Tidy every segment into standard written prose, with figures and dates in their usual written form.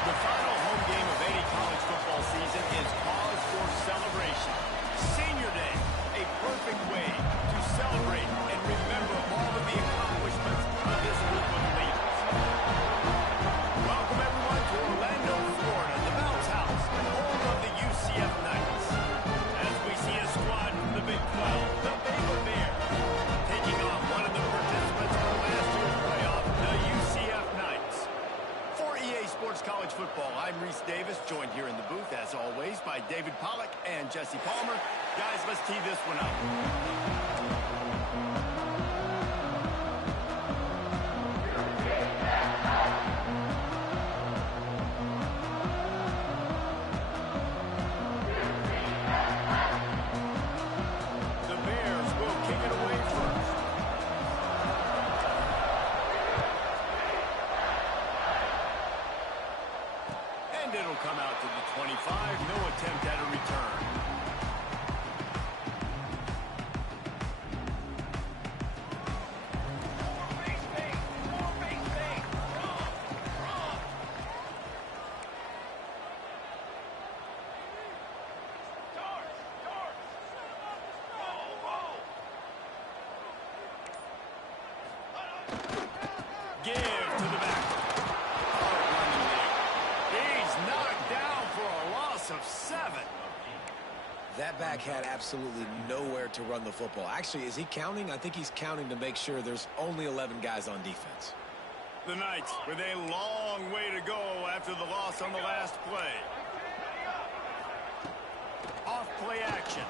The final home game of any college football season is cause for celebration. Senior Day, a perfect way to celebrate and remember all of the accomplishments of this group of leaders. Welcome everyone to Orlando, Florida, the Bounce House, home of the UCF Knights. As we see a squad from the Big 12, the Baylor Bears, taking on one of the participants from last year's playoff, the UCF Knights. For EA Sports College Football, I'm Reese Davis, joined here in the booth, as always, by David Pollack and Jesse Palmer. Guys, let's tee this one up. It'll come out to the 25. No attempt at a return. Give to the back. Of 7. That back had absolutely nowhere to run the football. Actually, is he counting? I think he's counting to make sure there's only 11 guys on defense. The Knights with a long way to go after the loss on the last play. Off play action.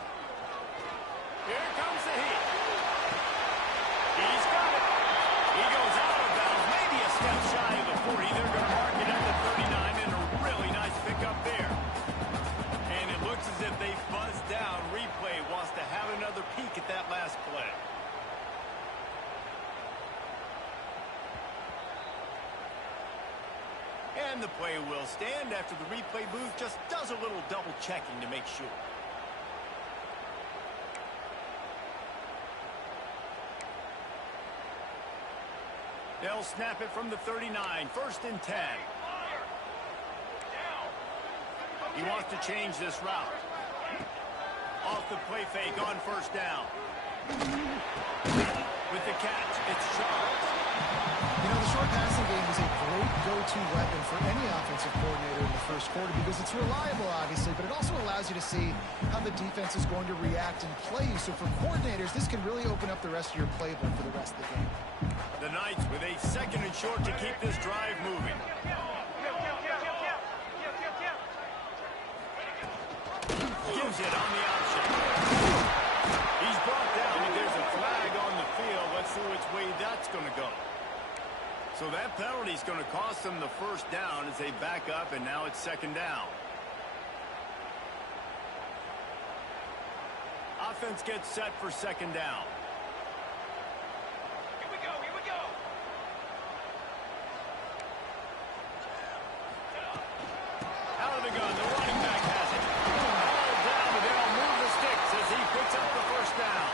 Here comes the heat. He's got it. He goes out of bounds, maybe a step shy of the 40. They're going to mark it at the 39, and a really nice pickup there. As if they buzzed down. Replay wants to have another peek at that last play. And the play will stand after the replay booth just does a little double checking to make sure. They'll snap it from the 39. 1st and 10. He wants to change this route. Off the play fake on 1st down. With the catch, it's Charles. You know, the short passing game is a great go-to weapon for any offensive coordinator in the first quarter because it's reliable, obviously, but it also allows you to see how the defense is going to react and play. So for coordinators, this can really open up the rest of your playbook for the rest of the game. The Knights with a 2nd and short to keep this drive moving. Gives it on the option. He's brought down, and there's a flag on the field. Let's see which way that's going to go. So that penalty is going to cost them the 1st down as they back up, and now it's 2nd down. Offense gets set for 2nd down. Here we go, here we go. Out of the gun, the running back has it. He picks up the 1st down.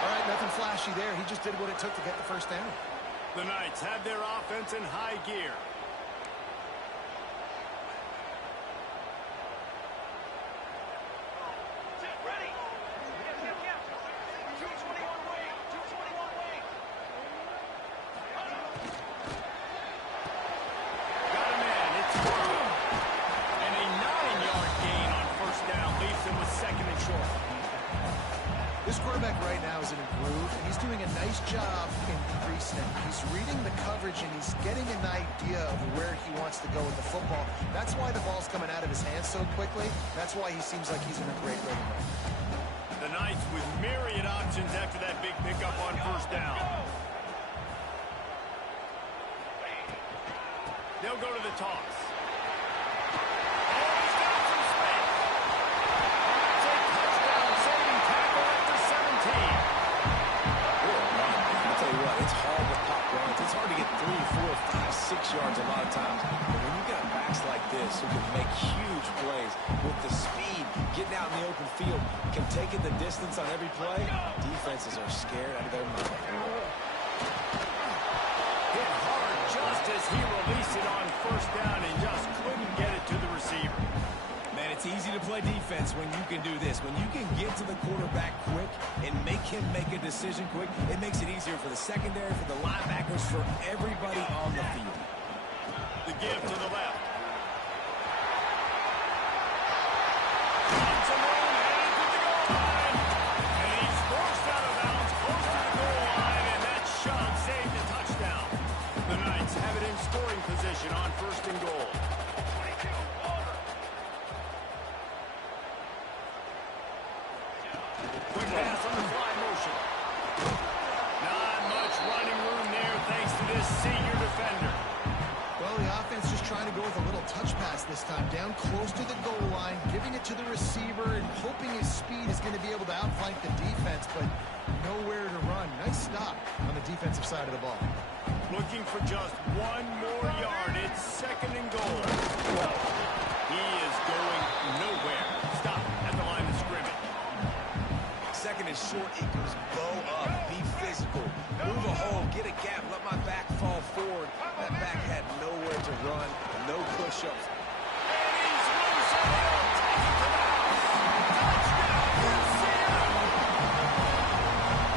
All right, nothing flashy there. He just did what it took to get the 1st down. The Knights have their offense in high gear. Ready. 221 wing. 221 wing. Got a man. It's through. And a 9-yard gain on 1st down leaves him with 2nd and short. This quarterback right now is in a groove, and he's doing a nice job in pre-snap. He's reading the coverage, and he's getting an idea of where he wants to go with the football. That's why the ball's coming out of his hands so quickly. That's why he seems like he's in a great rhythm. The Knights with myriad options after that big pickup on 1st down. They'll go to the toss. It's hard to pop runs. It's hard to get 3, 4, 5, 6 yards a lot of times. But when you've got backs like this who can make huge plays with the speed, getting out in the open field, can take it the distance on every play, defenses are scared out of their mind. Hit hard just as he released it on 1st down, and It's easy to play defense when you can do this. When you can get to the quarterback quick and make him make a decision quick, it makes it easier for the secondary, for the linebackers, for everybody on the field. The give to the left. And he's forced out of bounds, close to the goal line, and that shove saved the touchdown. The Knights have it in scoring position on 1st and goal. Quick pass on the fly motion. Not much running room there thanks to this senior defender. Well, the offense just trying to go with a little touch pass this time, down close to the goal line, giving it to the receiver and hoping his speed is going to be able to outflank the defense, but nowhere to run. Nice stop on the defensive side of the ball. Looking for just one more yard. It's 2nd and goal. He is going nowhere. Stop at the line of scrimmage. 2nd is short equals bow up. Be physical. Move a hole. Get a gap. Let my back fall forward. That back had nowhere to run. No push-ups. And he's loose and he'll take it to the house. Touchdown, UCF!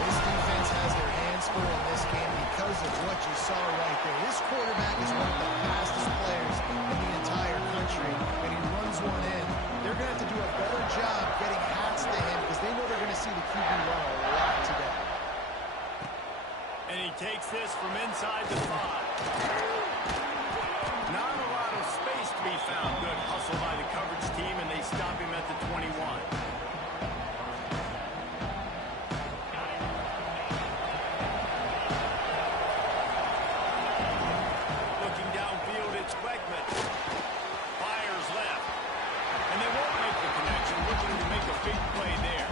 This defense has their hands full in this game because of what you saw right there. This quarterback is one of the fastest players in the entire country, and he runs one in. They're going to have to do a better job getting hats to him because they know they're going to see the QB run a lot today. And he takes this from inside the 5. Not a lot of space to be found. Good hustle by the coverage team, and they stop him at the 21. Looking downfield, it's Wegman. Fires left. And they won't make the connection. Looking to make a big play there.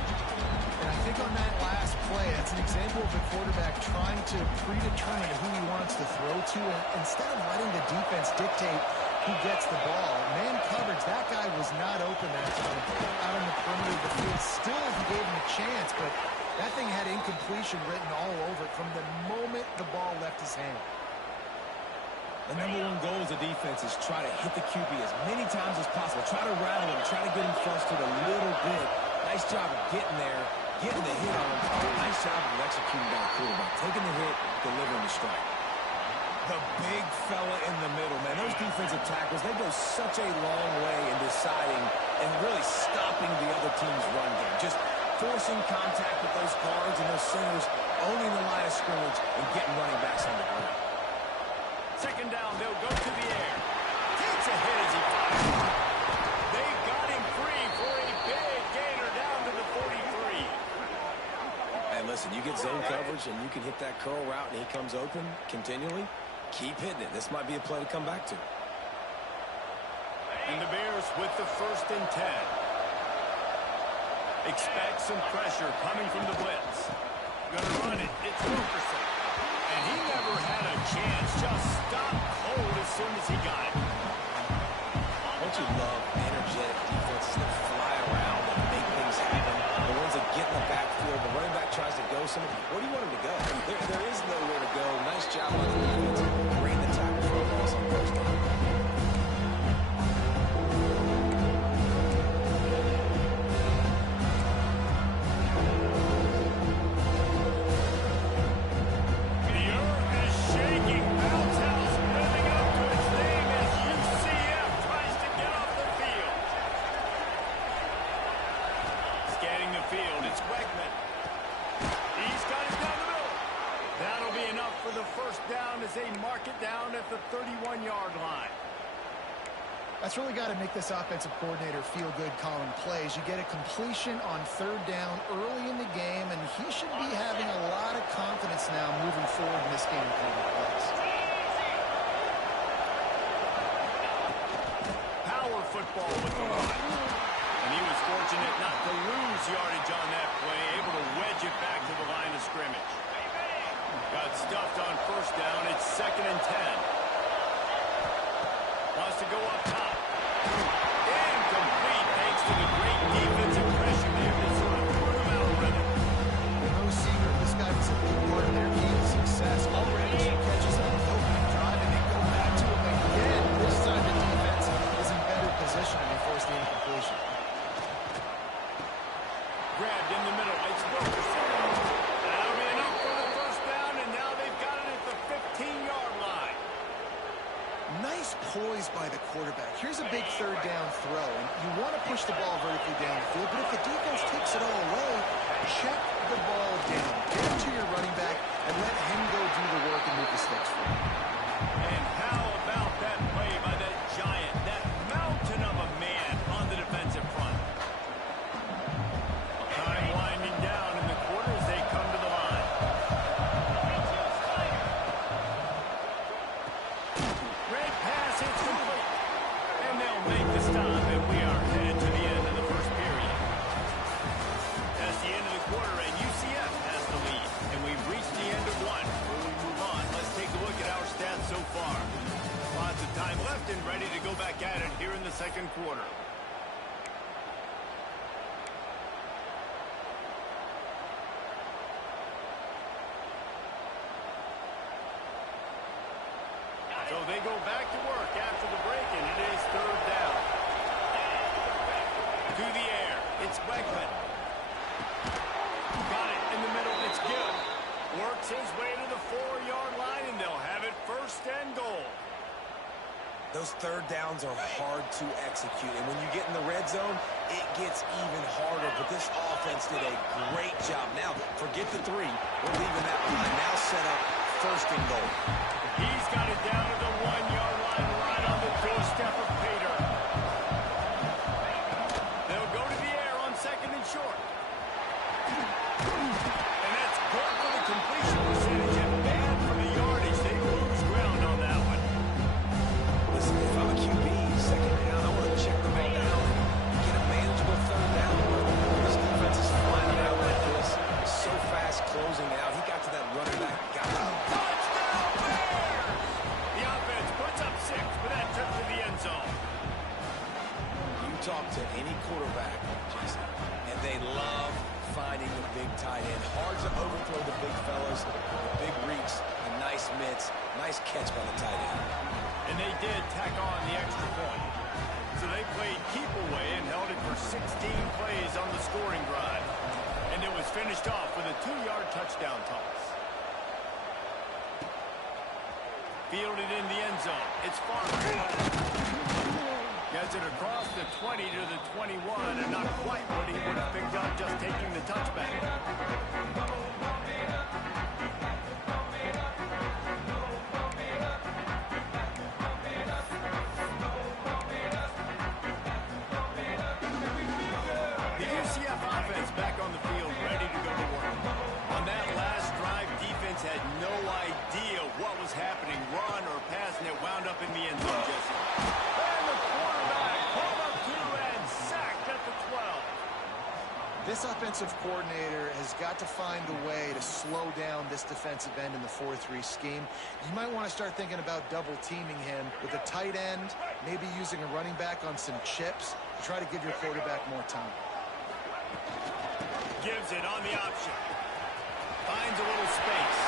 And I think on that last play, that's an example of the quarterback trying to predetermine who he wants to throw to, and instead of letting the defense dictate who gets the ball. Man coverage, that guy was not open that time out on the perimeter of the field. Still, he gave him a chance, but that thing had incompletion written all over it from the moment the ball left his hand. The #1 goal as a defense is try to hit the QB as many times as possible. Try to rattle him. Try to get him frustrated a little bit. Nice job of getting there, getting the hit on him. Nice job of executing by the quarterback. Taking the hit, delivering the strike. The big fella in the middle, man. Those defensive tackles, they go such a long way in deciding and really stopping the other team's run game. Just forcing contact with those guards and those centers, owning the line of scrimmage, and getting running backs on the ground. 2nd down, they'll go to the air. Takes a hit as he fires. They got him free for a big gainer down to the 43. And listen, you get zone coverage and you can hit that curl route and he comes open continually. Keep hitting it. This might be a play to come back to. And the Bears with the 1st and 10. Expect some pressure coming from the blitz. Gonna run it. It's Wilkerson. And he never had a chance. Just stopped cold as soon as he got it. Don't you love energetic defenses that fly around and make things happen? The ones that get in the backfield, the running back tries to go somewhere. Where do you want him to go? There is nowhere to go. Nice job on the defense. Bring the tackle for a loss on 1st down. As they mark it down at the 31-yard line. That's really got to make this offensive coordinator feel good calling plays. You get a completion on 3rd down early in the game, and he should be having a lot of confidence now moving forward in this game calling plays. Power football with the line. And he was fortunate not to lose yardage on that play, able to wedge it back to the line of scrimmage. Got stuffed on 1st down. It's 2nd and 10. Wants to go up top. Incomplete thanks to the great defensive pressure there that sort of threw him out of rhythm. No secret, this guy was a big part of their key to success. Already 2 catches on the opening drive, and they go back to him again. This time the defense is in better position, and they force the incompletion. by the quarterback. Here's a big third down throw, and you want to push the ball vertically down the field, but if the defense takes it all away, check the ball down. Get it to your running back and let him go do the work and move the sticks for you. And how about that play by that giant, that mountain of a man on the defensive front? Time winding down in the quarter as they come to the line. Great pass, it's complete. And they'll make the stop, and we are headed to the end of the first period. That's the end of the quarter, and UCF has the lead. And we've reached the end of one. Before we move on, let's take a look at our stats so far. Lots of time left and ready to go back at it here in the second quarter. So they go back to work after the break, and it is third down. To the air, it's Wegman. Got it in the middle, it's good. Works his way to the 4-yard line, and they'll have it first and goal. Those third downs are hard to execute, and when you get in the red zone, it gets even harder. But this offense did a great job. Now, forget the 3. We're leaving that line. Now set up first and goal. He's got it down to the 1-yard line, right on the doorstep of Pater. They'll go to the air on second and short. And that's good for the completion percentage and bad for the yardage. They lose ground on that one. Listen, if I'm a QB, second down, I want to check the ball down, get a manageable third down. This defense is flying out like this. So fast closing out. He got to that running back. Got out. Touchdown Bears! The offense puts up 6 with that trip to the end zone. You talk to any quarterback, Jason, and they love finding the big tight end. Hard to overthrow the big fellas, the big reach, and nice mitts. Nice catch by the tight end. And they did tack on the extra point. So they played keep away and held it for 16 plays on the scoring drive. And it was finished off with a 2-yard touchdown toss. Fielded in the end zone. It's Farmer. Gets it across the 20 to the 21, and not quite what he would have picked up just taking the touchback. The UCF offense back on the field, ready to go to work. On that last drive, defense had no idea what was happening, run or pass, and it wound up in the end zone, Jesse. And the quarterback pulled up 2 and sacked at the 12. This offensive coordinator has got to find a way to slow down this defensive end in the 4-3 scheme. You might want to start thinking about double teaming him with a tight end, maybe using a running back on some chips to try to give your quarterback more time. Gives it on the option. Finds a little space.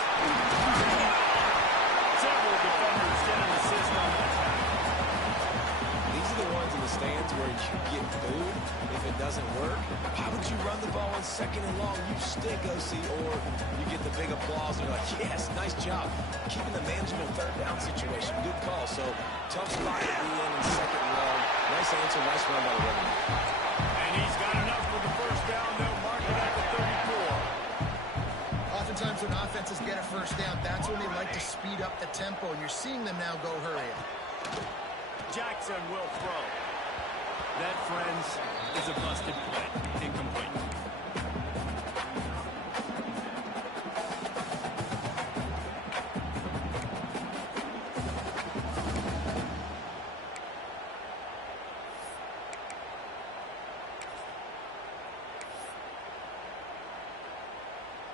Several defenders get an assist on that tackle. These are the ones in the stands where you get booed if it doesn't work. Why would you run the ball on second and long? You stink, OC. Or you get the big applause and you're like, yes, nice job. Keeping the manageable third down situation. Good call. So tough spot to be in second and long. Nice answer, nice run by the running back. And he's got enough for the first down. They'll mark it at the 34. Oftentimes when offenses get a first down, that's when they like to speed up the tempo, and you're seeing them now go hurry up. Jackson will throw. That, friends, is a busted play. Incomplete.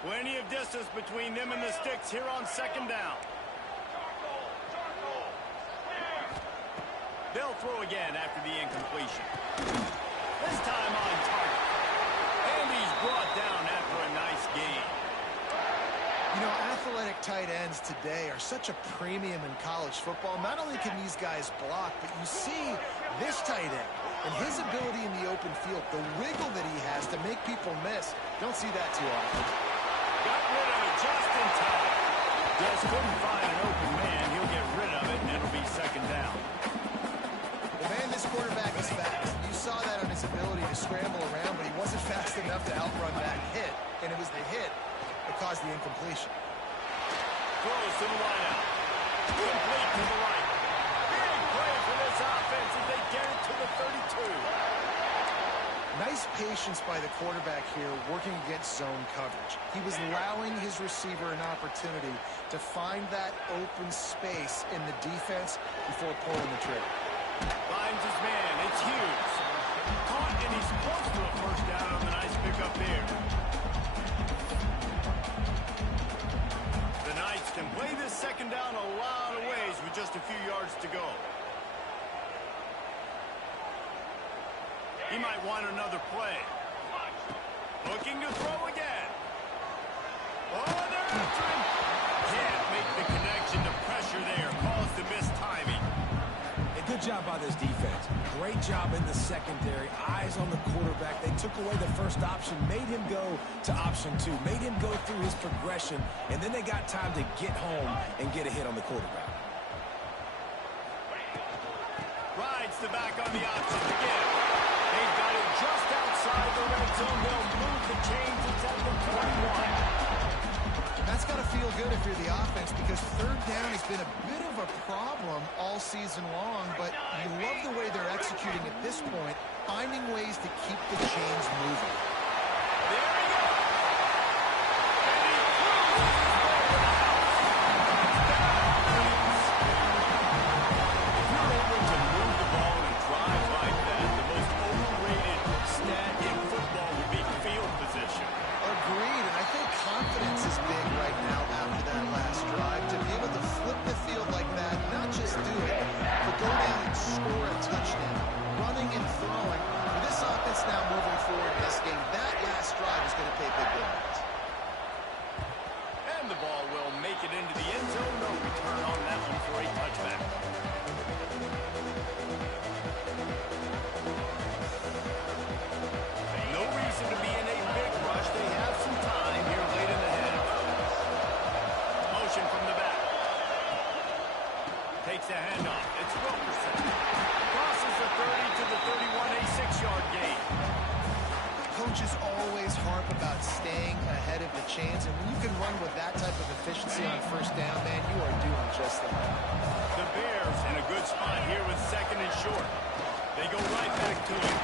Plenty of distance between them and the sticks here on second down. They'll throw again after the incompletion. This time on target. And he's brought down after a nice gain. You know, athletic tight ends today are such a premium in college football. Not only can these guys block, but you see this tight end and his ability in the open field, the wiggle that he has to make people miss. Don't see that too often. Got rid of it just in time. Just couldn't find an open man. He'll get rid of it, and it'll be second down. scramble around, but he wasn't fast enough to outrun that hit, and it was the hit that caused the incompletion. Throws to the wideout. Complete to the right. Big play for this offense as they get it to the 32. Nice patience by the quarterback here working against zone coverage. He was allowing his receiver an opportunity to find that open space in the defense before pulling the trigger. Finds his man. It's Hughes. Caught, and he's close to a first down on the nice pickup there. The Knights can play this second down a lot of ways with just a few yards to go. He might want another play. Looking to throw again. Oh, they're after him. Can't make the connection. The pressure there caused the missed timing. A good job by this defense. Great job in the secondary. Eyes on the quarterback. They took away the first option, made him go to option 2, made him go through his progression, and then they got time to get home and get a hit on the quarterback. Rides the back on the option again. They've got it just outside the red zone. They'll move the chains. It's at the 21. That's got to feel good if you're the offense, because third down has been a bit of a problem all season long, but you love the way they're executing at this point, finding ways to keep the chains moving. There he goes. And he cruises his way to the house. If you're able to move the ball and drive like that, the most overrated stat in football would be field position. Agreed, and I think confidence is big right now after that last drive. To be able to flip the field like that, not just do it, but go down and score a touchdown, running and throwing. For this offense now moving forward in this game, that last drive is going to pay big dividends. And the ball will make it into the end zone. No return on that one for a touchback. No reason to be in a big rush. They have some time here late in the half. Motion from the back. Takes the handoff. It's Wilkerson. Crosses the 30 to the 31, a 6-yard gain. Coaches always harp about staying ahead of the chains, and when you can run with that type of efficiency on first down, man, you are doing just that. The Bears in a good spot here with second and short. They go right back to him.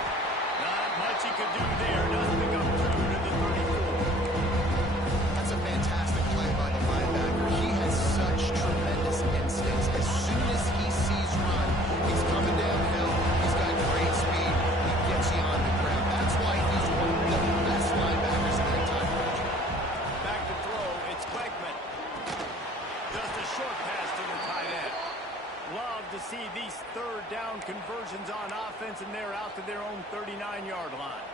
Not much he could do there. Does pick up 2 to the 34. That's a fantastic play by the linebacker. He has such tremendous instincts. As soon as he sees run, he's coming downhill. He's got great speed. He gets you on the ground. That's why he's one of the best linebackers in the entire country. Back to throw. It's Quackman. Just a short pass to the tight end. Love to see these third down conversions on offense, and they're out to their own 39-yard line.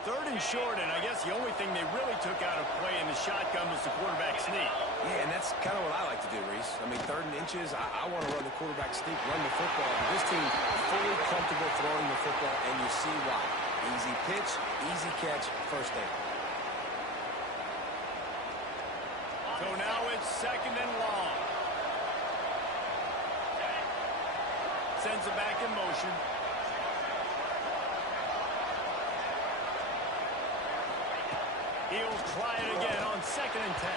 Third and short, and I guess the only thing they really took out of play in the shotgun was the quarterback sneak. Yeah, and that's kind of what I like to do, Reese. I mean, third and inches, I want to run the quarterback sneak, run the football. But this team fully comfortable throwing the football, and you see why. Easy pitch, easy catch, first down. So now it's second and long. Sends it back in motion. He'll try it again on second and 10.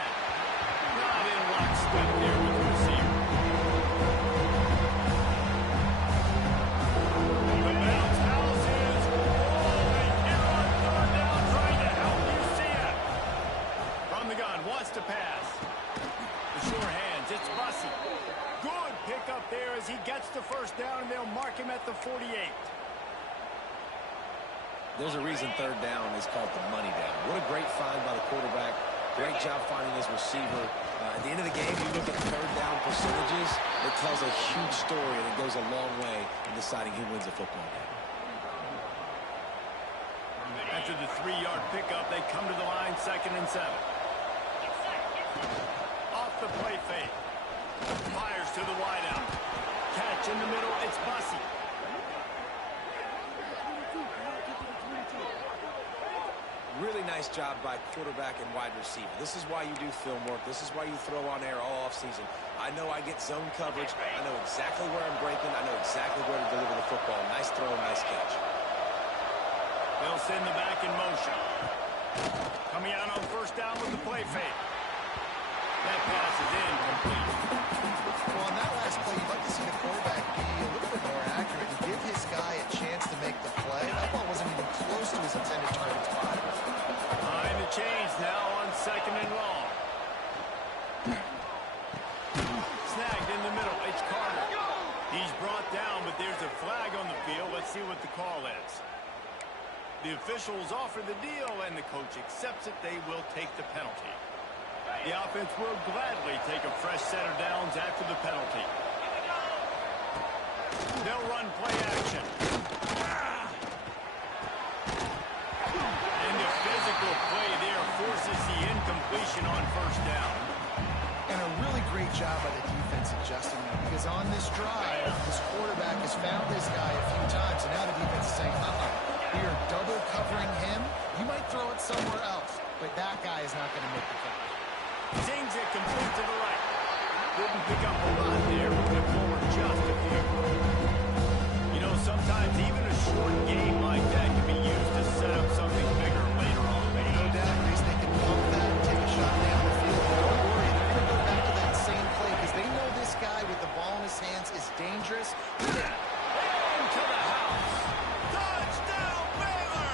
Not in lockstep there with the receiver. The bounce house is rolling here on third down, trying to help you see it. From the gun, wants to pass. The sure hands, it's Bussey. Good pickup there as he gets the first down, and they'll mark him at the 48. There's a reason third down is called the money down. What a great find by the quarterback. Great job finding his receiver. At the end of the game, you look at third down percentages, it tells a huge story, and it goes a long way in deciding who wins a football game. After the 3-yard pickup, they come to the line, second and 7. Off the play fake. Fires to the wideout. Catch in the middle, it's Bussey. Really nice job by quarterback and wide receiver. This is why you do film work. This is why you throw on air all offseason. I know I get zone coverage. I know exactly where I'm breaking. I know exactly where to deliver the football. Nice throw, nice catch. They'll send the back in motion. Coming out on first down with the play fake. That pass is incomplete. Well, on that last play, you'd like to see the quarterback be a little bit more accurate and give his guy a chance to make the play. That ball wasn't even close to his intended target spot. Behind the chains now on second and long. Snagged in the middle. It's Carter. He's brought down, but there's a flag on the field. Let's see what the call is. The officials offer the deal, and the coach accepts it. They will take the penalty. The offense will gladly take a fresh set of downs after the penalty. They'll run play action. And the physical play there forces the incompletion on first down. And a really great job by the defense adjusting that, because on this drive, this quarterback has found his guy a few times, and now the defense is saying, we are double covering him. You might throw it somewhere else, but that guy is not going to make the catch. Sings it complete to the right. Didn't pick up a lot there, but went forward just a few. You know, sometimes even a short game like that can be used to set up something bigger later on. No doubt, Reese, they can bump that and take a shot down the field. But don't worry, they're going to go back to that same play, because they know this guy with the ball in his hands is dangerous. Into the house. Touchdown, Baylor!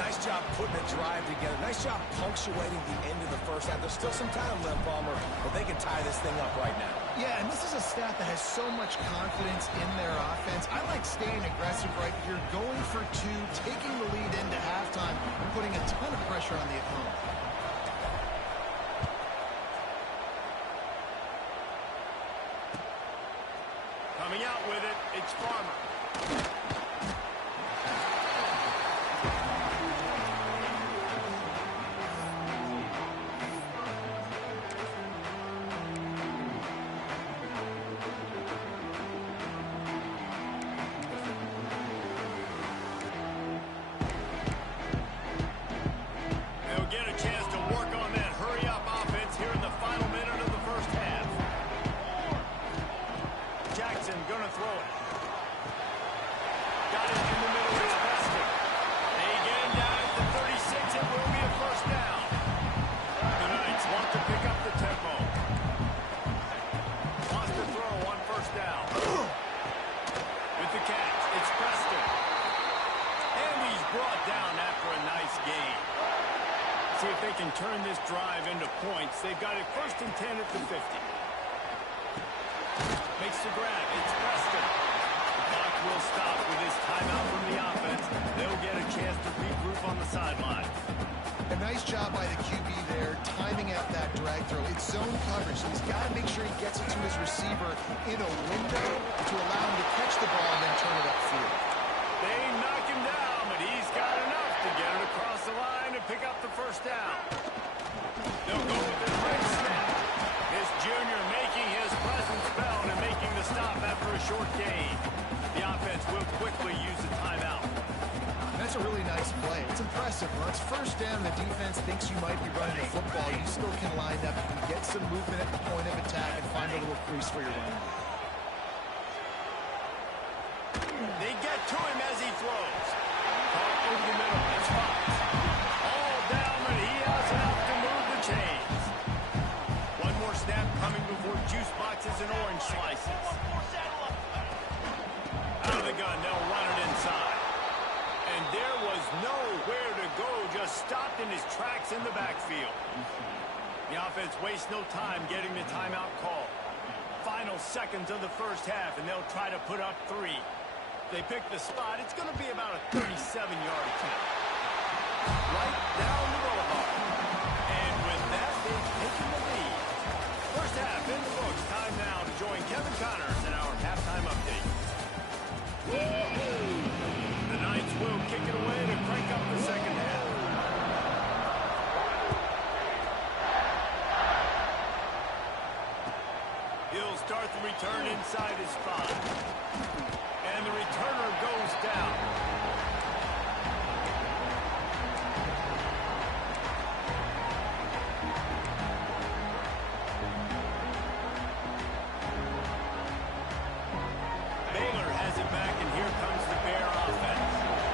Nice job putting a drive together. Nice job punctuating the end of the first half. There's still some time left, Palmer, but they can tie this thing up right now. Yeah, and this is a staff that has so much confidence in their offense. I like staying aggressive right here, going for two, taking the lead into halftime, and putting a ton of pressure on the opponent. Coming out with it, it's Farmer. They'll get a chance to work on that hurry-up offense here in the final minute of the first half. Jackson gonna throw it. Got it in the middle. It's Preston. They get him down at the 36. It will be a first down. The Knights want to pick up the tempo. Wants to throw on first down. With the catch, it's Preston. And he's brought down after a nice gain. See if they can turn this drive into points. They've got it first and 10 at the 50. Makes the grab. It's Preston. The clock will stop with this timeout from the offense. They'll get a chance to regroup on the sideline. A nice job by the QB there, timing out that drag throw. It's zone coverage, so he's got to make sure he gets it to his receiver in a window to allow him to catch the ball and then turn it upfield. They knock him down, but he's got enough to get it across the line and pick up the first down. They'll go with it right snap. This junior making his presence felt and making the stop after a short gain. The offense will quickly use the timeout. That's a really nice play. It's impressive. When it's first down, the defense thinks you might be running the football. You still can line up. You can get some movement at the point of attack and find a little crease for your running. They get to him as he throws. Caught over the middle. It's Fox. All down, but he has enough to move the chains. One more snap coming before juice boxes and orange slices. Out of the gun, they'll run it inside. And there was nowhere to go, just stopped in his tracks in the backfield. The offense wastes no time getting the timeout call. Final seconds of the first half, and they'll try to put up 3. They pick the spot. It's going to be about a 37-yard attempt. Right down the boulevard. And with that, they've taken the lead. First half in the books. Time now to join Kevin Connors in our halftime update. The Knights will kick it away to crank up the second half. He'll start the return inside his 5. And the returner goes down. Baylor has it back, and here comes the Bear offense.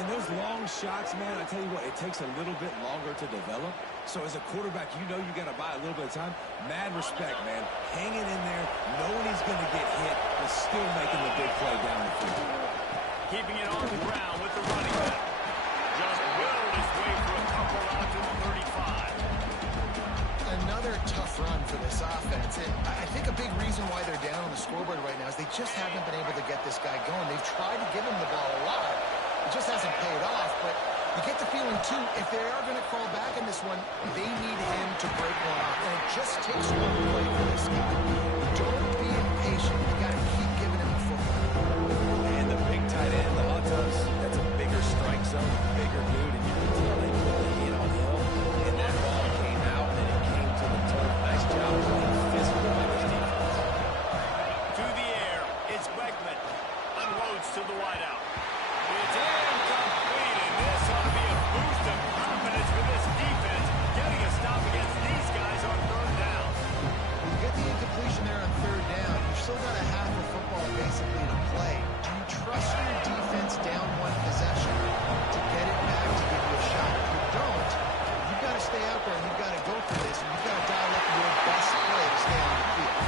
And those long shots, man, I tell you what, it takes a little bit longer to develop. So as a quarterback, you know you got to buy a little bit of time. Mad respect, man. Hanging in there, knowing he's going to get hit, but still making the big play down the field. Keeping it on the ground with the running back. Just willed his way for a couple out to the 35. Another tough run for this offense. And I think a big reason why they're down on the scoreboard right now is they just haven't been able to get this guy going. They've tried to give him the ball a lot. It just hasn't paid off, but you get the feeling, too, if they are going to crawl back in this one, they need him to break one off. And it just takes one play for this guy. Don't be impatient. You got to keep giving him the football. And the big tight end, a lot of times, that's a bigger strike zone, bigger dude, and you can tell they put the hit on him. And that ball came out, and it came to the turf. Nice job playing physical by this defense. To the air, it's Wegman. Unloads to the wideout. It's incomplete, and this ought to be a boost of confidence for this defense, getting a stop against these guys on third down. You get the incompletion there on third down. You've still got a half of football basically to play. Do you trust your defense down one possession to get it back to give you a shot? If you don't, you've got to stay out there and you've got to go for this, and you've got to dial up your best play to stay on the field.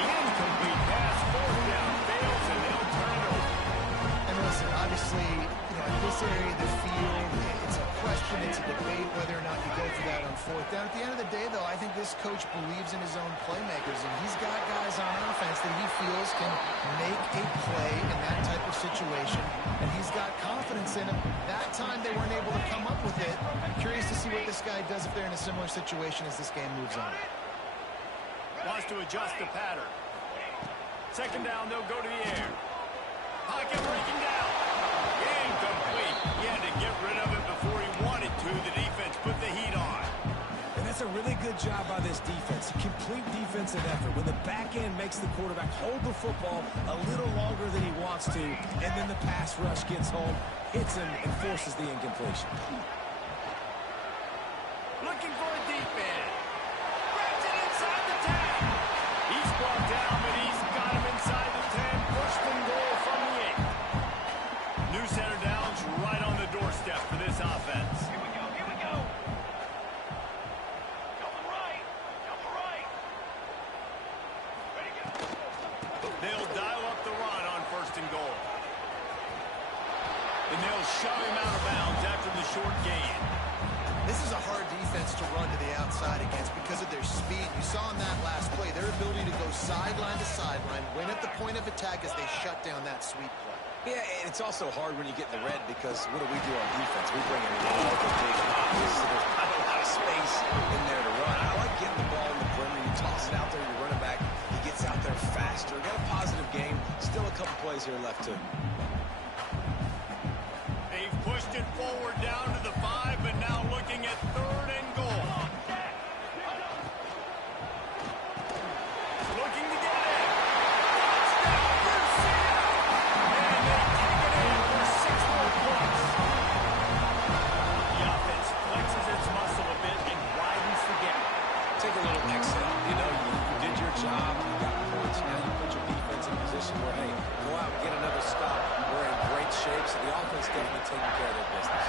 The incomplete pass, fourth down, fails, and they'll turn it over. And listen, obviously, in this area of the field, it's a question, it's a debate whether or not you go for that on fourth down. At the end of the day, though, I think this coach believes in his own playmakers, and he's got guys on offense that he feels can make a play in that type of situation, and he's got confidence in him. That time they weren't able to come up with it. I'm curious to see what this guy does if they're in a similar situation as this game moves on. Wants to adjust the pattern. Second down, they'll go to the air. Pocket breaking down. Incomplete. He had to get rid of it before he wanted to. The defense put the heat on. And that's a really good job by this defense. Complete defensive effort. When the back end makes the quarterback hold the football a little longer than he wants to, and then the pass rush gets home, hits him, and forces the incompletion. Looking for a deep man. Grabs it inside the 10. He's brought down, but he's got him inside the 10. First and goal from the 8. New center downs right on the doorstep for this offense. Here we go, here we go. Double right, double right. Ready, go. They'll dial up the run on first and goal. And they'll shove him out of bounds after the short gain. This is a hard defense to run to the outside against because of their speed. You saw in that last play, their ability to go sideline to sideline, win at the point of attack as they shut down that sweep play. Yeah, and it's also hard when you get in the red because what do we do on defense? We bring in all the big bodies, so there's not a lot of space in there to run. I like getting the ball in the perimeter. You toss it out there, you run it back. He gets out there faster. Got a positive game. Still a couple plays here left, too. They've pushed it forward down to the 5, but now looking at third and goal. Looking to get it. Touchdown, UCF! And they take it in for 6 more points. The offense flexes its muscle a bit and widens the gap. Take a little exhale. You know, you did your job. You got points. Now you put your defense in a position where, hey, go out and get another stop. We're in great shape, so the offense definitely taking care of their business.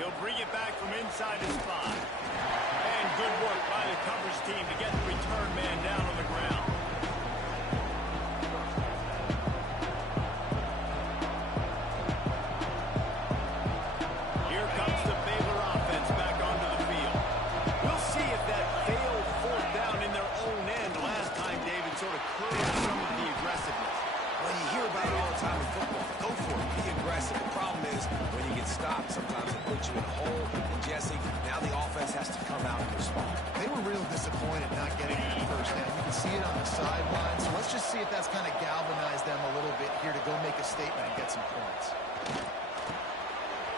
He'll bring it back from inside his 5. And good work by the coverage team to get the return man down on the ground. Here comes the Baylor offense back onto the field. We'll see if that failed fourth down in their own end last time, David, sort of curbed some of the aggressiveness. Well, you hear about it all the time in football. Go for it. Be aggressive. The problem is when you get stopped, sometimes it puts you in a hole. And Jesse, now the offense has to come out and respond. They were real disappointed not getting that first down. You can see it on the sideline. So let's just see if that's kind of galvanized them a little bit here to go make a statement and get some points.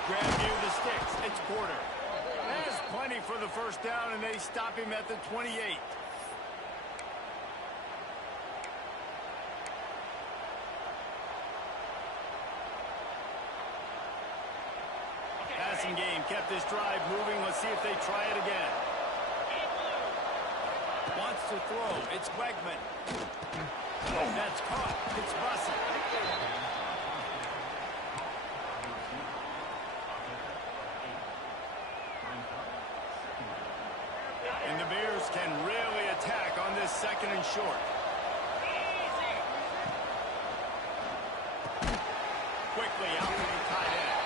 Grab near the sticks. It's Porter. There's plenty for the first down, and they stop him at the 28. Passing game kept this drive moving. Let's see if they try it again. Wants to throw. It's Wegman. That's caught. It's Bussey. second and short. Quickly out to the tight end.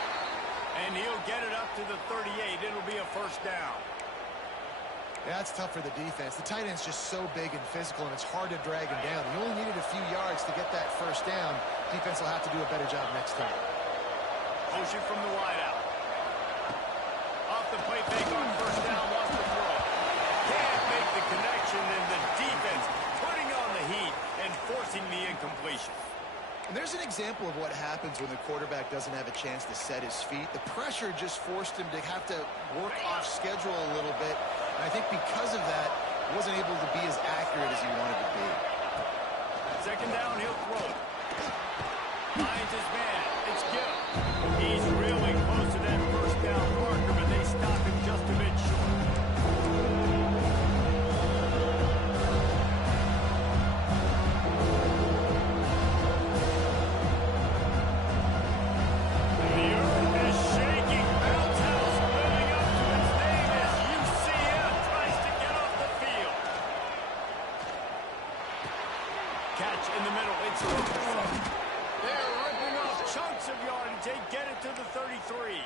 And he'll get it up to the 38. It'll be a first down. Yeah, it's tough for the defense. The tight end's just so big and physical, and it's hard to drag him down. He only needed a few yards to get that first down. Defense will have to do a better job next time. Motion from the wideout. Off the play fake on first down, wants to throw. Can't make the connection, and the defense putting on the heat and forcing the incompletion. And there's an example of what happens when the quarterback doesn't have a chance to set his feet. The pressure just forced him to have to work off schedule a little bit. And I think because of that, he wasn't able to be as accurate as he wanted to be. Second down, he'll throw it. Finds his man. It's Gill. He's really close to that first down marker, but they stop him just a bit short. The earth is shaking. Bounce House living up to its name as UCF tries to get off the field. Catch in the middle. It's they're ripping off chunks of yardage. They get it to the 33.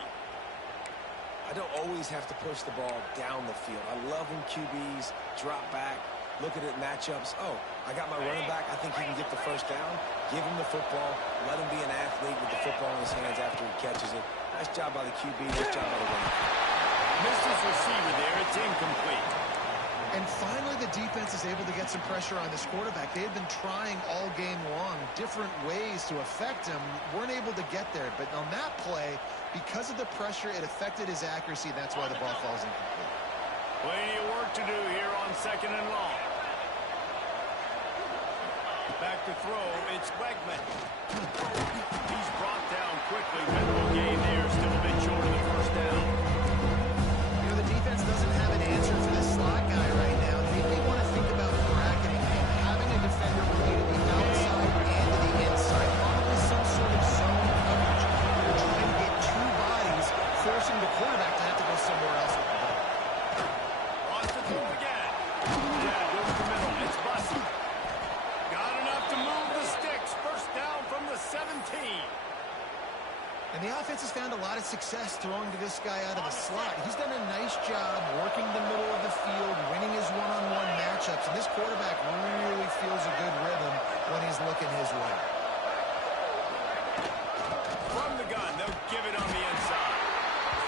I don't always have to push the ball down the field. I love when QBs drop back, look at it matchups. Oh, I got my running back. I think he can get the first down. Give him the football. Let him be an athlete with the football in his hands after he catches it. Nice job by the QB. Nice job by the running back. Missed his receiver there. It's incomplete. And finally, the defense is able to get some pressure on this quarterback. They had been trying all game long different ways to affect him. Weren't able to get there. But on that play, because of the pressure, it affected his accuracy. That's why the ball falls incomplete. Plenty of work to do here on second and long. Back to throw. It's Wegman. He's brought down quickly. Minimal gain there. Still a bit short of the first down. You know, the defense doesn't have an answer for this slot guy right now. They may want to think about bracketing him, having a defender play to the outside and to the inside. Probably some sort of zone coverage. They're trying to get two bodies, forcing the quarterback to have to go somewhere else with the ball. Wants to throw again. Yeah, goes the middle. It's Bussy. Got enough to move the sticks. First down from the 17. And the offense has found a lot of success throwing to this guy out of the slot. He's done a nice job working the middle of the field, winning his one-on-one matchups, and this quarterback really feels a good rhythm when he's looking his way. From the gun, they'll give it on the inside.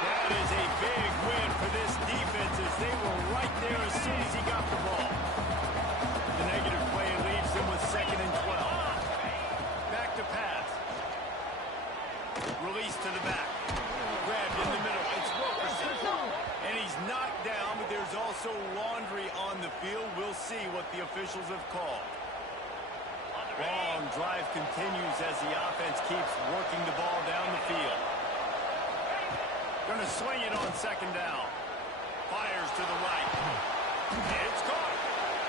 That is a big win for this defense as they were right there as soon as he got the ball. The negative play leaves them with second and 12. Back to pass. Release to the back. Grabbed in the middle. It's Wilkerson. And he's knocked down, but there's also laundry on the field. We'll see what the officials have called. Long drive continues as the offense keeps working the ball down the field. Going to swing it on second down. Fires to the right. It's caught.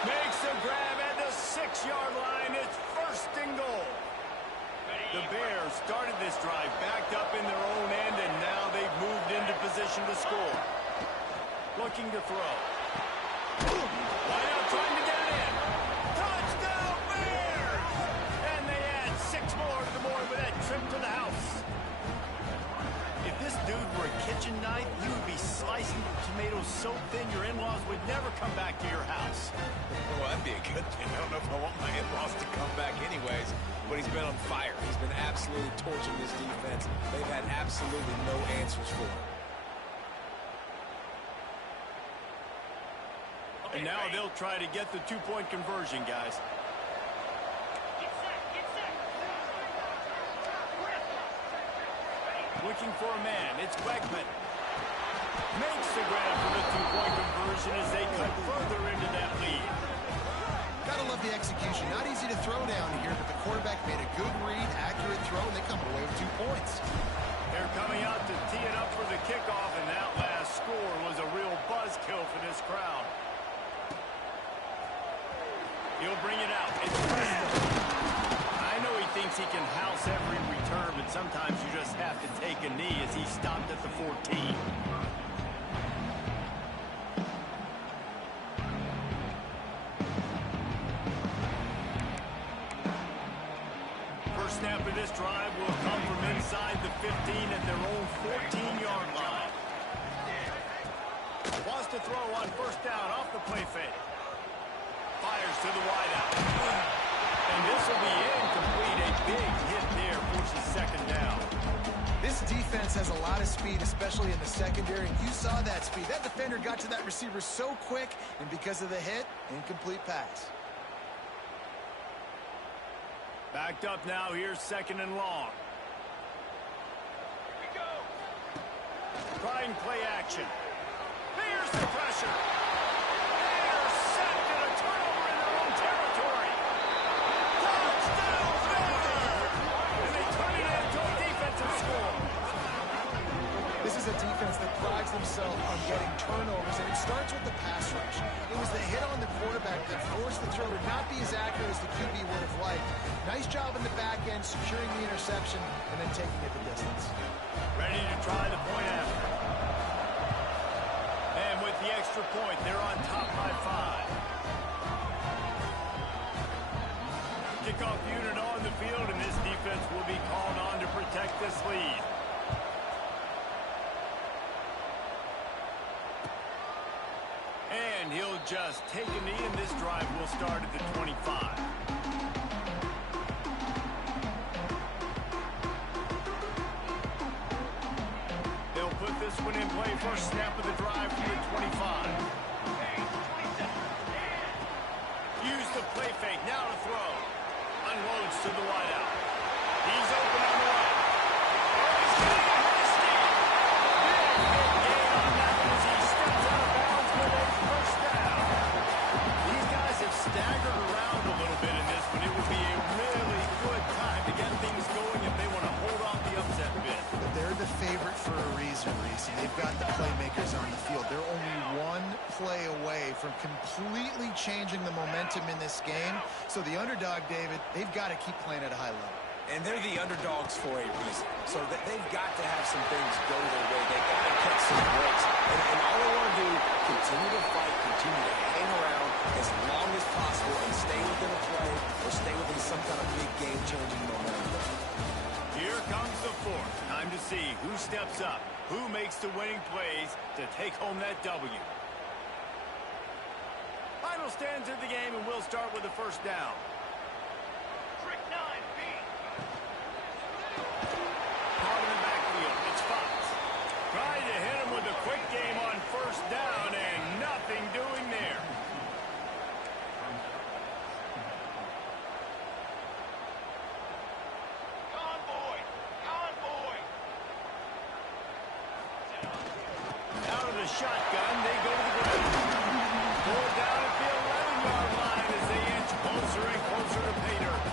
Makes a grab at the 6-yard line. It's first and goal. The Bears started this drive backed up in their own end, and now they've moved into position to score. Looking to throw. Wideout trying to get it in. Touchdown, Bears! And they add 6 more to the board with that trip to the house. If this dude were a kitchen knife, you would be slicing tomatoes so thin your in-laws would never come back to your house. Well, that'd be a good thing. I don't know if I want my in-laws to come back anyways, but he's been on fire. He's been absolutely torching this defense. They've had absolutely no answers for him. And now they'll try to get the 2-point conversion, guys. Looking for a man. It's Wegman. Makes the grab for the 2-point conversion as they cut further into that lead. Gotta love the execution. Not easy to throw down here, but the quarterback made a good read, accurate throw, and they come away with 2 points. They're coming out to tee it up for the kickoff, and that last score was a real buzzkill for this crowd. He'll bring it out. It's Preston. I know he thinks he can house every return, but sometimes you just have to take a knee as he stopped at the 14. throw on first down off the play fake. Fires to the wideout. And this will be incomplete. A big hit there, forces second down. This defense has a lot of speed, especially in the secondary. You saw that speed. That defender got to that receiver so quick, and because of the hit, incomplete pass. Backed up now. Here's second and long. Here we go. Trying play action. Here's the pressure. They are sacked and a turnover in their own territory. Touchdown, Baylor! And they turn it into a defensive score. This is a defense that prides themselves on getting turnovers, and it starts with the pass rush. It was the hit on the quarterback that forced the throw to not be as accurate as the QB would have liked. Nice job in the back end, securing the interception, and then taking it the distance. Ready to try the point after. And with the extra point, they're on top by 5. Kickoff unit on the field, and this defense will be called on to protect this lead. And he'll just take a knee, and this drive will start at the 25. They'll put this one in play. First snap of the drive from the 25. Hey, 20 seconds. Use the play fake. Now to throw. Unloads to the wideout. He's open on the right. Oh, he's getting ahead of steam. Big gain on that one as he steps out of bounds with a first down. These guys have staggered around a little bit in this one. It would be a really good time to get things going if they want to hold off the upset bid. But they're the favorite for a reason, Reese. They've got the playmakers on the field. They're only one play away from completely changing the momentum in this game. So the underdog, David, they've got to keep playing at a high level. And they're the underdogs for a reason. So that they've got to have some things go their way. They've got to catch some breaks. And all they want to do, continue to fight, continue to hang around as long as possible and stay within a play or stay within some kind of big game-changing momentum. Here comes the fourth. Time to see who steps up, who makes the winning plays to take home that W. Final stands of the game, and we'll start with the first down. Trick 9B. Caught in the backfield. It's Fox. Trying to hit him with a quick game on first down, and nothing doing there. Convoy. Convoy. Out of the shotgun, they go to the ground. Pulled down at the 11-yard line as they inch closer and closer to pay dirt.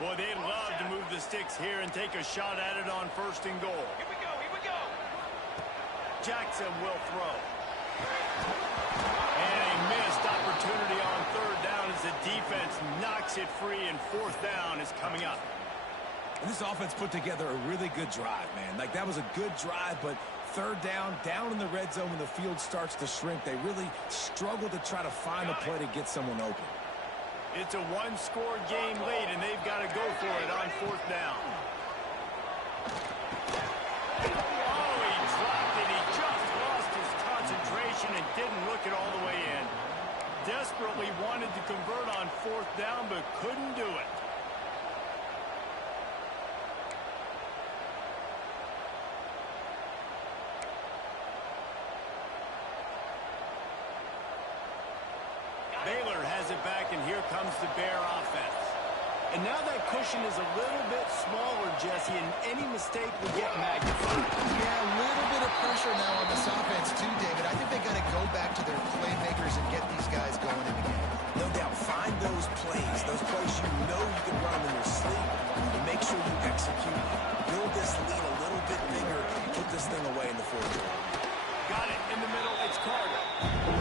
Boy, they'd love to move the sticks here and take a shot at it on first and goal. Here we go. Here we go. Jackson will throw. And a missed opportunity on third down as the defense knocks it free, and fourth down is coming up. And this offense put together a really good drive, man. Like, that was a good drive, but third down in the red zone when the field starts to shrink, they really struggle to try to find a play to get someone open. It's a one-score game late, and they've got to go for it on fourth down. Oh, he dropped it. He just lost his concentration and didn't look it all the way in. Desperately wanted to convert on fourth down, but couldn't do it. Baylor has it back, and here comes the Bear offense. And now that cushion is a little bit smaller, Jesse, and any mistake will get magnified. Yeah, a little bit of pressure now on this offense too, David. I think they got to go back to their playmakers and get these guys going in the game. No doubt, find those plays you know you can run in your sleep, and make sure you execute. Build this lead a little bit bigger, put this thing away in the fourth quarter. Got it in the middle. It's Carter.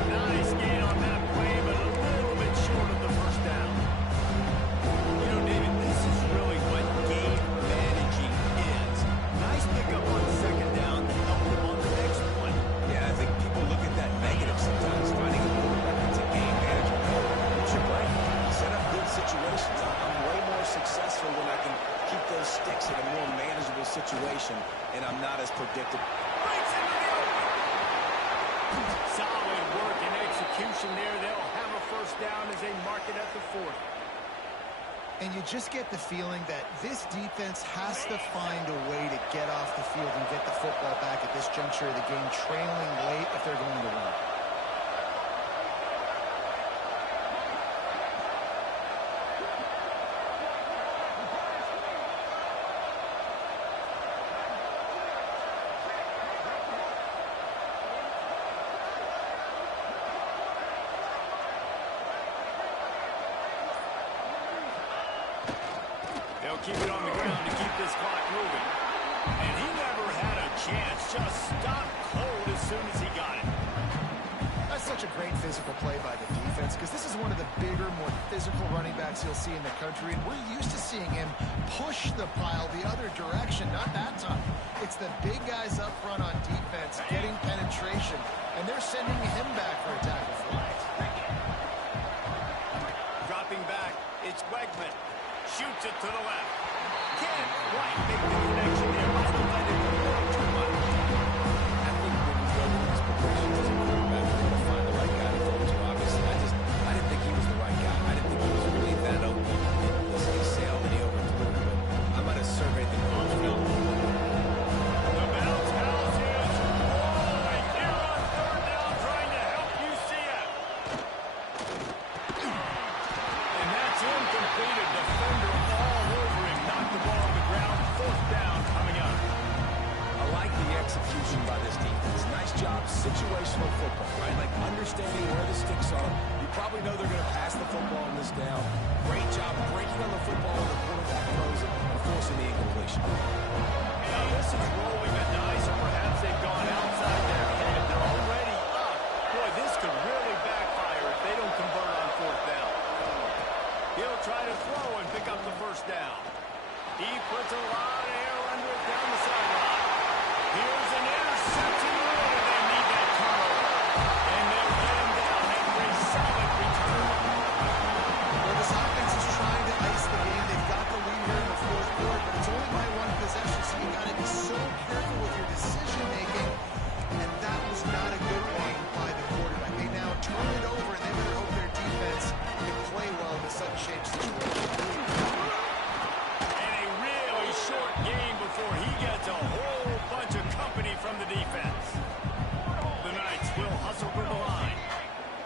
Nice gain on that play, but a little bit short of the first down. You know, David, this is really what game managing is. Nice pickup on second down to help them on the next one. Yeah, I think people look at that negative sometimes, finding a quarterback that's a game manager. No, it's your brain. Set up good situations. I'm way more successful separation, and I'm not as predictable. Breaks into the open. Solid work and execution there. They'll have a first down as they mark it at the 40. And you just get the feeling that this defense has to find a way to get off the field and get the football back at this juncture of the game, trailing late if they're going to win. They'll keep it on the ground to keep this clock moving. And he never had a chance. Just stopped cold as soon as he got it. That's such a great physical play by the defense because this is one of the bigger, more physical running backs you'll see in the country. And we're used to seeing him push the pile the other direction. Not that time. It's the big guys up front on defense getting penetration. And they're sending him back for a tackle for loss. Dropping back, it's Wegman. Shoots it to the left. Can't quite make the connection there. Must have let it go too much. I think when you go to these positions as a quarterback, you're going to find the right guy to throw to. Obviously, I didn't think he was the right guy. I didn't think he was really that open. He sailed and he overthrew it, but I might have surveyed the coach field. The bounce house is rolling here on third down, trying to help UCF. And that's incomplete. A defender all over him. Knocked the ball on the ground. Fourth down coming up. I like the execution by this defense. Nice job, situational football, right? Like understanding where the sticks are. You probably know they're going to pass the football on this down. Great job breaking on the football when the quarterback throws it and forcing the incompletion. Now this is rolling a dice, or perhaps they've gone outside their head. They're already up. Boy, this could really backfire if they don't convert on fourth down. He'll try to throw and pick up the first down. He puts a lot of air under it down the sideline. Here's an interception. Really, they need that turnover. And they'll get him down after a solid return. Well, this offense is trying to ice the game. They've got the lead here in the fourth quarter, but it's only by one possession, so you got to be so careful with your decision-making. And that was not a good one by the quarterback. They now turn it over, and they better hope their defense can play well in a sudden change situation. And a really short game before he gets a whole bunch of company from the defense. The Knights will hustle to the line.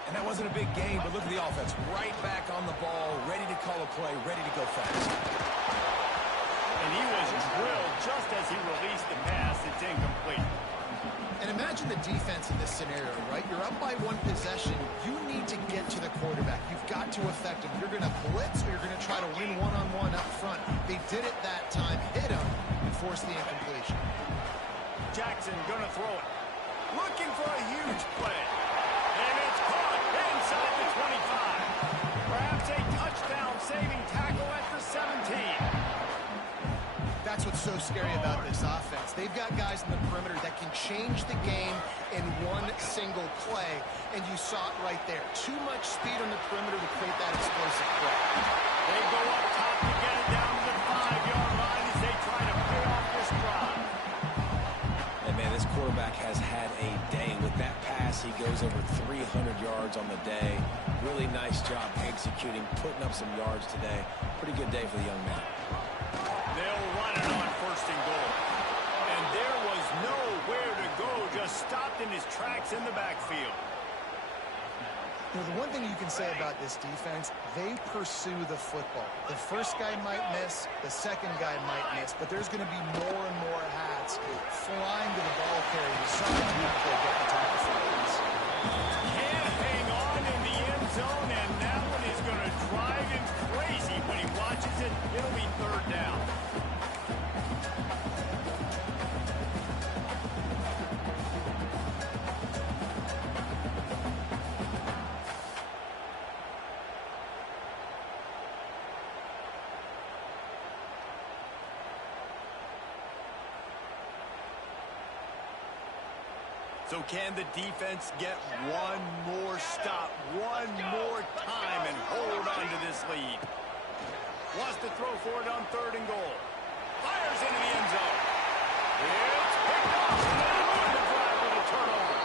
And that wasn't a big game, but look at the offense. Right back on the ball, ready to call a play, ready to go fast. And he was drilled just as he released the pass. It's incomplete. And imagine the defense in this scenario, right? You're up by one possession. You need to get to the quarterback. You've got to affect him. You're going to blitz or you're going to try to win one-on-one up front. They did it that time, hit him, and forced the incompletion. Jackson going to throw it. Looking for a huge play. And it's caught inside the 25. Perhaps a touchdown-saving tackle at the 17. That's what's so scary about this offense. They've got guys in the perimeter that can change the game in one single play, and you saw it right there. Too much speed on the perimeter to create that explosive play. They go up top to get it down to the 5-yard line as they try to pay off this drive. And man, this quarterback has had a day. With that pass, he goes over 300 yards on the day. Really nice job executing, putting up some yards today. Pretty good day for the young man. They'll run it on first and goal. And there was nowhere to go, just stopped in his tracks in the backfield. You know, the one thing you can say about this defense, they pursue the football. The first guy might miss, the second guy might miss, but there's going to be more and more hats flying to the ball carrier. You saw it after they get the tackle for this. Can't hang on in the end zone, and that one is going to drive him crazy when he watches it. It'll be third down. So can the defense get one more stop, one more time, and hold on to this lead? Wants to throw for it on third and goal. Fires into the end zone. It's picked off, and they ruined the drive with a turnover.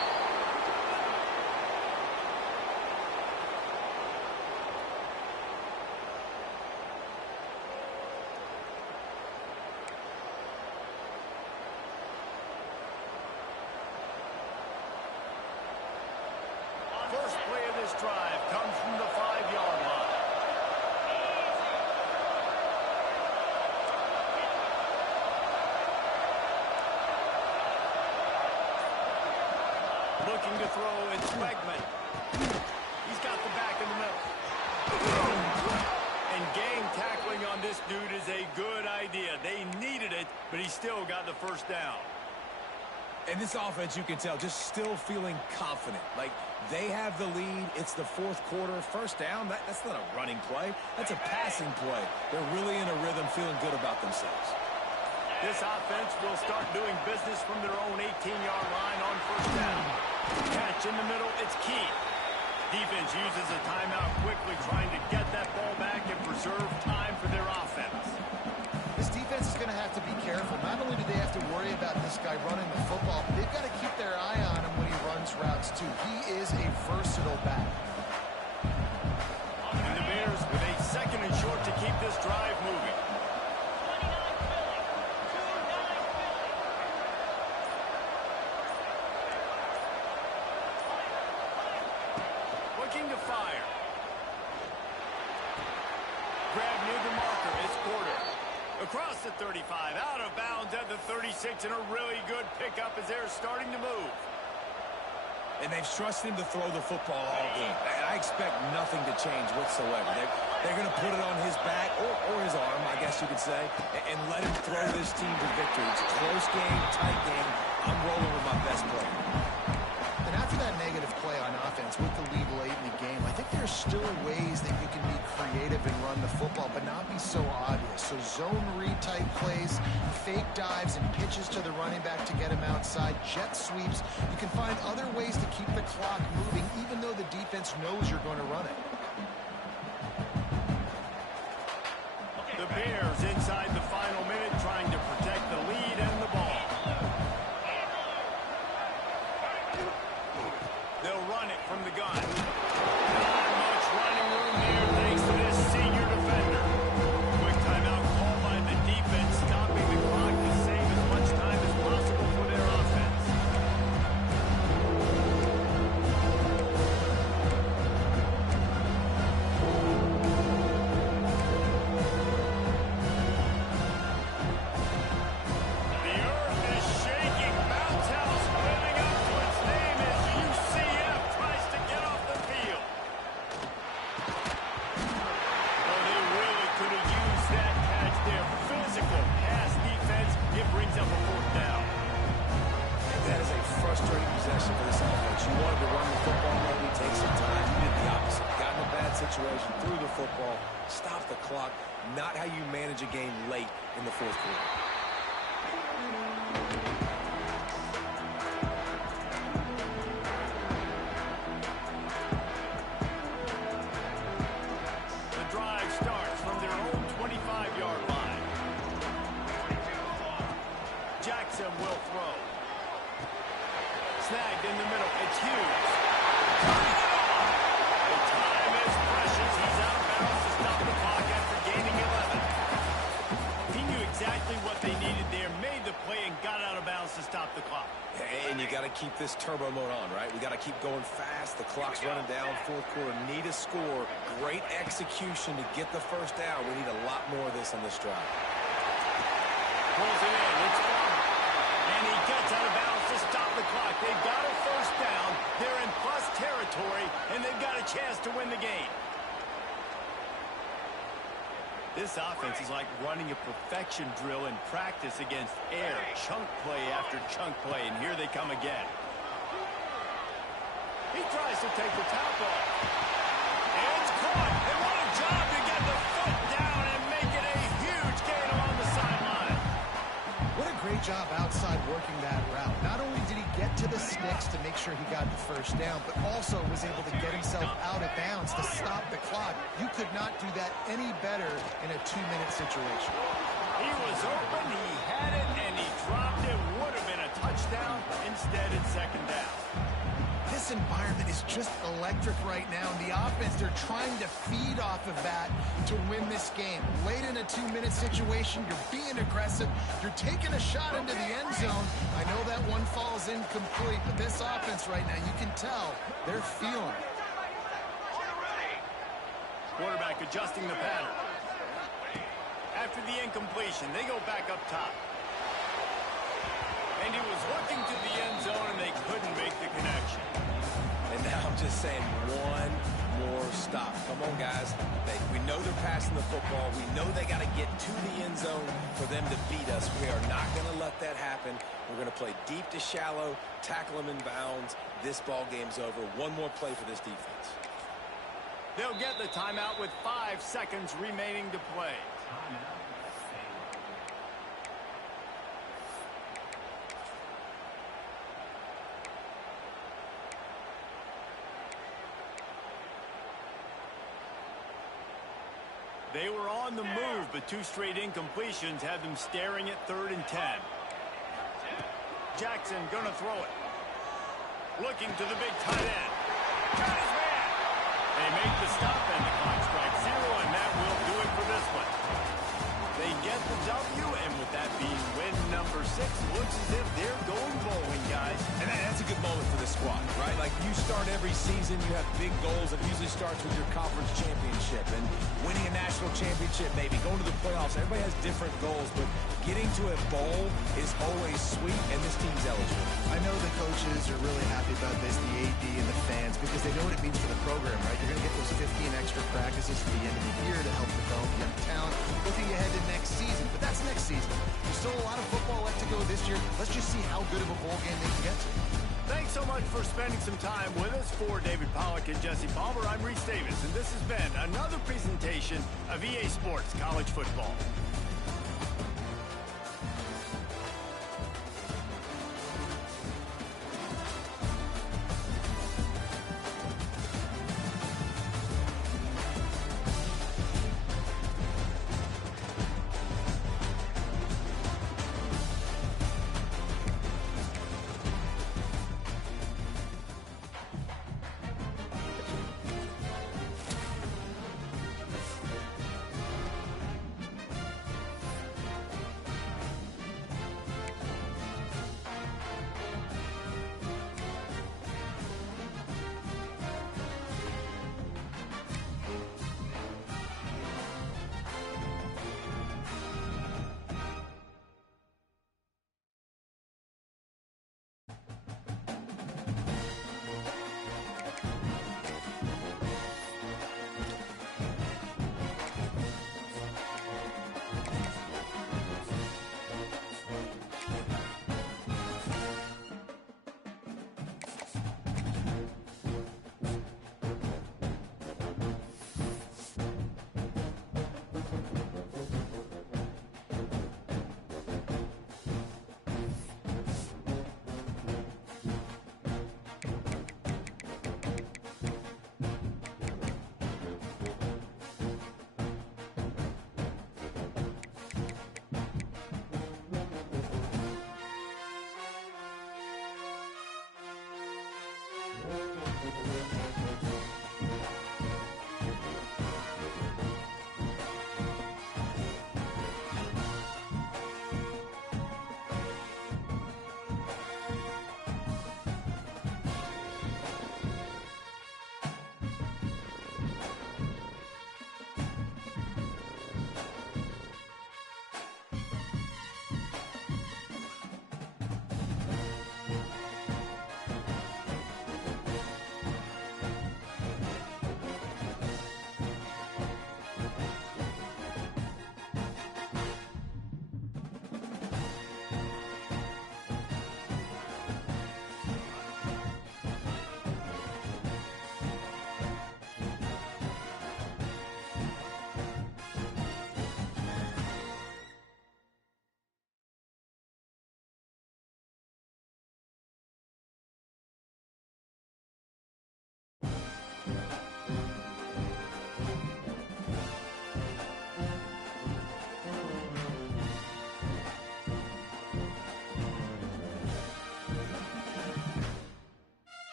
First play of this drive comes from the 5-yard line. Looking to throw, it's Wegman. He's got the back in the middle. And game tackling on this dude is a good idea. They needed it, but he still got the first down. And this offense, you can tell, just still feeling confident. Like, they have the lead. It's the fourth quarter. First down, that's not a running play. That's a passing play. They're really in a rhythm, feeling good about themselves. This offense will start doing business from their own 18-yard line on first down. Catch in the middle, it's key. Defense uses a timeout quickly, trying to get that ball back and preserve time for their offense. This defense is going to have to be careful. Not only do they have to worry about this guy running the football, but they've got to keep their eye on him when he runs routes, too. He is a versatile back. And the Bears with a second and short to keep this drive moving. Looking to fire. Grab near the marker. It's Porter. Across the 35, out of bounds at the 36, and a really good pickup as they're starting to move. And they've trusted him to throw the football all game. And I expect nothing to change whatsoever. They're going to put it on his back or his arm, I guess you could say, and let him throw this team to victory. It's a close game, tight game. I'm rolling with my best player. And after that negative play on offense with the lead late in the game, I think there's still ways that you can be creative and run the football, but not be so obvious. So zone read type plays, fake dives and pitches to the running back to get him outside, jet sweeps. You can find other ways to keep the clock moving, even though the defense knows you're going to run it. The Bears inside the final minute trying to protect the lead and the ball. They'll run it from the gun. Not much running room here thanks to this senior defender. Quick timeout called by the defense, stopping the clock to save as much time as possible for their offense. The earth is shaking. Bounce House living up to its name as UCF tries to get off the field. Oh, they really could have used that catch there. Physical pass defense. It brings up a fourth down. That is a frustrating possession for this offense. You wanted to run the football, maybe take some time. You did the opposite. Got in a bad situation, threw the football, stopped the clock. Not how you manage a game late in the fourth quarter. The drive starts from their own 25-yard line. Jackson will throw. Snagged in the middle. It's Hughes. The time is precious. He's out of bounds to stop the clock after gaining 11. He knew exactly what they needed there, made the play, and got out of bounds to stop the clock. And you got to keep this turbo mode on, right? We got to keep going fast. The clock's running down. Fourth quarter, need a score. Great execution to get the first down. We need a lot more of this on this drive. Pulls it in. It's Farmer. And he gets out of bounds to stop the clock. They've got a first down. They're in plus territory, and they've got a chance to win the game. This offense is like running a perfection drill in practice against air. Chunk play after chunk play, and here they come again. He tries to take the top off. It's caught. And what a job to get the foot down and make it a huge gain along the sideline. What a great job outside working that route. Not only did he get to the sticks to make sure he got the first down, but also was able to get himself out of bounds to stop the clock. You could not do that any better in a 2-minute situation. He was open, he had it, and he dropped it down. Instead, it's second down. This environment is just electric right now, and the offense, they're trying to feed off of that to win this game. Late in a 2-minute situation, you're being aggressive, you're taking a shot into the end zone. I know that one falls incomplete, but this offense right now, you can tell they're feeling it. Quarterback adjusting the pattern. After the incompletion, they go back up top. And he was looking to the end zone, and they couldn't make the connection. And now I'm just saying one more stop. Come on, guys. We know they're passing the football. We know they got to get to the end zone for them to beat us. We are not going to let that happen. We're going to play deep to shallow, tackle them in bounds. This ball game's over. One more play for this defense. They'll get the timeout with 5 seconds remaining to play. They were on the move, but 2 straight incompletions had them staring at 3rd and 10. Jackson gonna throw it. Looking to the big tight end. Got his man. They make the stop, and the clock strikes 0, and that will do it for this one. They get the W, and with that being win number 6, looks as if they're going bowling, guys. And that's a good moment for this squad, right? Like, you start every season, you have big goals. It usually starts with your conference championship and winning a national championship, maybe going to the playoffs. Everybody has different goals, but getting to a bowl is always sweet, and this team's eligible. I know the coaches are really happy about this, the AD and the fans, because they know what it means for the program, right? You're going to get those 15 extra practices at the end of the year to help develop young talent. Looking ahead to next season, but that's next season. There's still a lot of football left to go this year. Let's just see how good of a bowl game they can get to. Thanks so much for spending some time with us. For David Pollack and Jesse Palmer, I'm Reese Davis, and this has been another presentation of EA Sports College Football.